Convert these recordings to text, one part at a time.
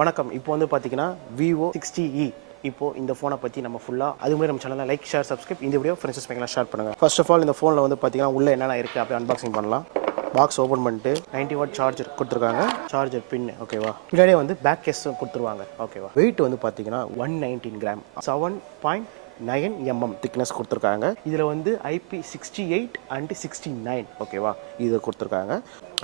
வணக்கம். இப்போ வந்து பார்த்தீங்கன்னா Vivo60e இப்போ இந்த ஃபோனை பற்றி நம்ம ஃபுல்லாக அது மாதிரி நம்ம சேனலில் லைக் ஷேர் சப்ஸ்கிரைப் இந்த வீடியோ ஃப்ரெண்ட்ஸ் மேக்கெல்லாம் ஷேர் பண்ணுங்கள். ஃபர்ஸ்ட் ஆஃப் ஆல் இந்த ஃபோனில் வந்து பார்த்தீங்கன்னா உள்ளே என்னென்ன இருக்குது அப்படி அன்பாக்சிங் பண்ணலாம். பாக்ஸ் ஓப்பன் பண்ணிட்டு 90 வாட் சார்ஜர் கொடுத்துருக்காங்க, சார்ஜர் பின் ஓகேவா. பின்னாடியே வந்து பேக் கேஸ் கொடுத்துருவாங்க ஓகேவா. வெயிட் வந்து பார்த்தீங்கன்னா 119 கிராம், 7.9 mm திக்னஸ் கொடுத்துருக்காங்க. இதில் வந்து IP68 அண்ட் 69 ஓகேவா இது கொடுத்துருக்காங்க.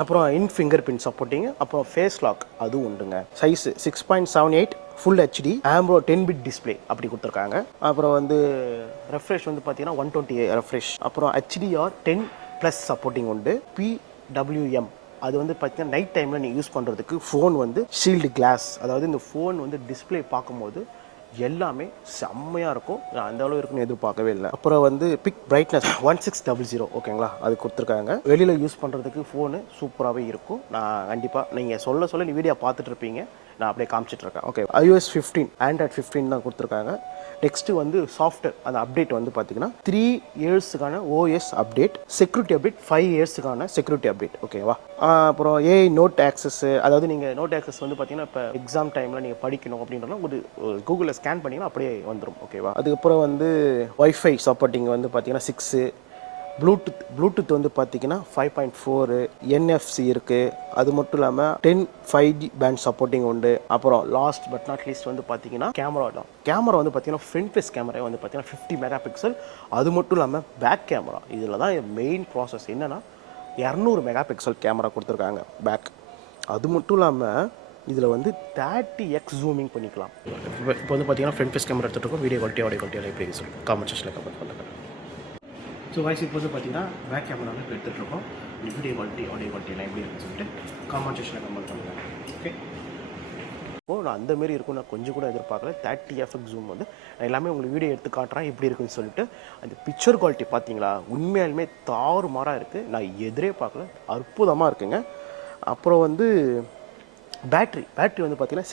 அப்புறம் இன் ஃபிங்கர் பிரிண்ட் சப்போர்ட்டிங், அப்புறம் ஃபேஸ் லாக் அதுவும் உண்டுங்க. சைஸ் 6.78 ஃபுல் ஹெச்டி ஆம்ப்ரோ 10 பிட் டிஸ்பிளே அப்படி கொடுத்துருக்காங்க. அப்புறம் வந்து ரெஃப்ரெஷ் வந்து பார்த்தீங்கன்னா 120 ரெஃப்ரெஷ். அப்புறம் HDR 10+ சப்போர்ட்டிங் உண்டு. PWM அது வந்து பார்த்தீங்கன்னா நைட் டைமில் நீங்கள் யூஸ் பண்ணுறதுக்கு ஃபோன் வந்து ஷீல்டு கிளாஸ், அதாவது இந்த ஃபோன் வந்து டிஸ்பிளே பார்க்கும்போது எல்லாமே செம்மையாக இருக்கும். நான் அந்த அளவு இருக்குன்னு எதிர்பார்க்கவே இல்லை. அப்புறம் வந்து பிக் பிரைட்னஸ் 1600 ஓகேங்களா அது கொடுத்துருக்காங்க. வெளியில் யூஸ் பண்ணுறதுக்கு ஃபோனு சூப்பராகவே இருக்கும். நான் கண்டிப்பாக நீங்கள் சொல்ல நீ வீடியோ பார்த்துட்டு இருப்பீங்க, நான் அப்படியே காமிச்சிட்ருக்கேன் ஓகே. iOS 15 Android 15 தான் கொடுத்துருக்காங்க. நெக்ஸ்ட்டு வந்து சாஃப்ட்வேர் அந்த அப்டேட் வந்து பார்த்தீங்கன்னா 3 இயர்ஸுக்கான OS அப்டேட், செக்யூரிட்டி அப்டேட் 5 இயர்ஸுக்கான செக்யூரிட்டி அப்டேட் ஓகேவா. அப்புறம் ஏஐ நோட் ஆக்சஸ், அதாவது நீங்கள் நோட் ஆக்சஸ் வந்து பார்த்தீங்கன்னா இப்போ எக்ஸாம் டைமில் நீங்கள் படிக்கணும் அப்படின்றலாம் ஒரு கூகுளில் ஸ்கேன் பண்ணிங்கன்னா அப்படியே வந்துடும் ஓகேவா. அதுக்கப்புறம் வந்து வைஃபை சப்போர்ட்டிங் வந்து பார்த்தீங்கன்னா 6, ப்ளூடூத் வந்து பார்த்தீங்கன்னா 5.4, NFC இருக்குது. அது மட்டும் இல்லாமல் 10 5G பேண்ட் சப்போர்ட்டிங் உண்டு. அப்புறம் லாஸ்ட் பட் நாட் லீஸ்ட் வந்து பார்த்தீங்கன்னா கேமரா வந்து பார்த்தீங்கன்னா ஃப்ரண்ட் ஃபேஸ் கேமரா வந்து பார்த்தீங்கன்னா 50 மெகா பிக்சல். அது மட்டும் இல்லாமல் பேக் கேமரா இதில் தான் மெயின் ப்ராசஸ் என்னென்னா 200 மெகா பிக்சல் கேமரா கொடுத்துருக்காங்க பேக். அது மட்டும் இல்லாமல் இதில் வந்து 30x ஜூமிங் பண்ணிக்கலாம். இப்போ வந்து பார்த்தீங்கன்னா ஃப்ரண்ட் ஃபேஸ் கேமரா எடுத்துகிட்டு இருக்கோம். வீடியோ குவாலிட்டி எப்படி சொல்லி காமெண்ட் செக்ஷனில் கமெண்ட் பண்ணுங்கள். ஸோ வாய்ஸ் இப்போ வந்து பார்த்தீங்கன்னா பேக் கேமராவில் இப்போ எடுத்துகிட்டு இருக்கோம். வீடியோ குவாலிட்டி ஆடியோ குவாலிட்டி எல்லாம் எப்படி இருக்குன்னு சொல்லிட்டு காமெண்ட் செக்ஷனில் கமெண்ட் பண்ணுங்கள் ஓகே. இப்போது நான் அந்தமாரி இருக்கும் நான் கொஞ்சம் கூட எதிர்பார்க்கல. 30fx ஜூம் வந்து நான் எல்லாமே உங்களுக்கு வீடியோ எடுத்து காட்டுறேன் எப்படி இருக்குன்னு சொல்லிட்டு. அந்த பிக்சர் குவாலிட்டி பார்த்தீங்களா உண்மையாலுமே தாறுமாறாக இருக்குது. நான் எதிரே பார்க்கல, அற்புதமாக இருக்குங்க. அப்புறம் வந்து பேட்ரி வந்து பார்த்தீங்கன்னா